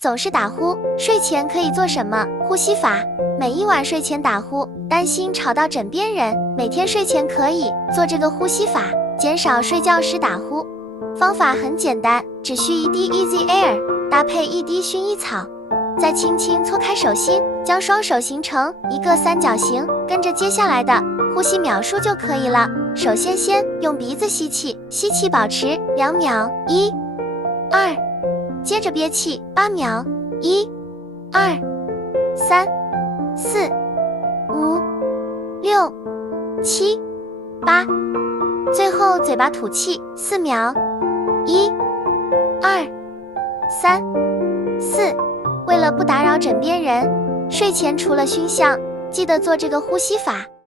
总是打呼，睡前可以做什么？呼吸法，每一晚睡前打呼，担心吵到枕边人，每天睡前可以做这个呼吸法，减少睡觉时打呼。方法很简单，只需1滴 Easy Air， 搭配1滴薰衣草，再轻轻搓开手心，将双手形成一个三角形，跟着接下来的呼吸描述就可以了。首先用鼻子吸气，吸气保持2秒，1、2，接着憋气8秒，1、2、3、4、5、6、7、8，最后嘴巴吐气4秒，1、2、3、4。为了不打扰枕边人，睡前除了熏香，记得做这个呼吸法。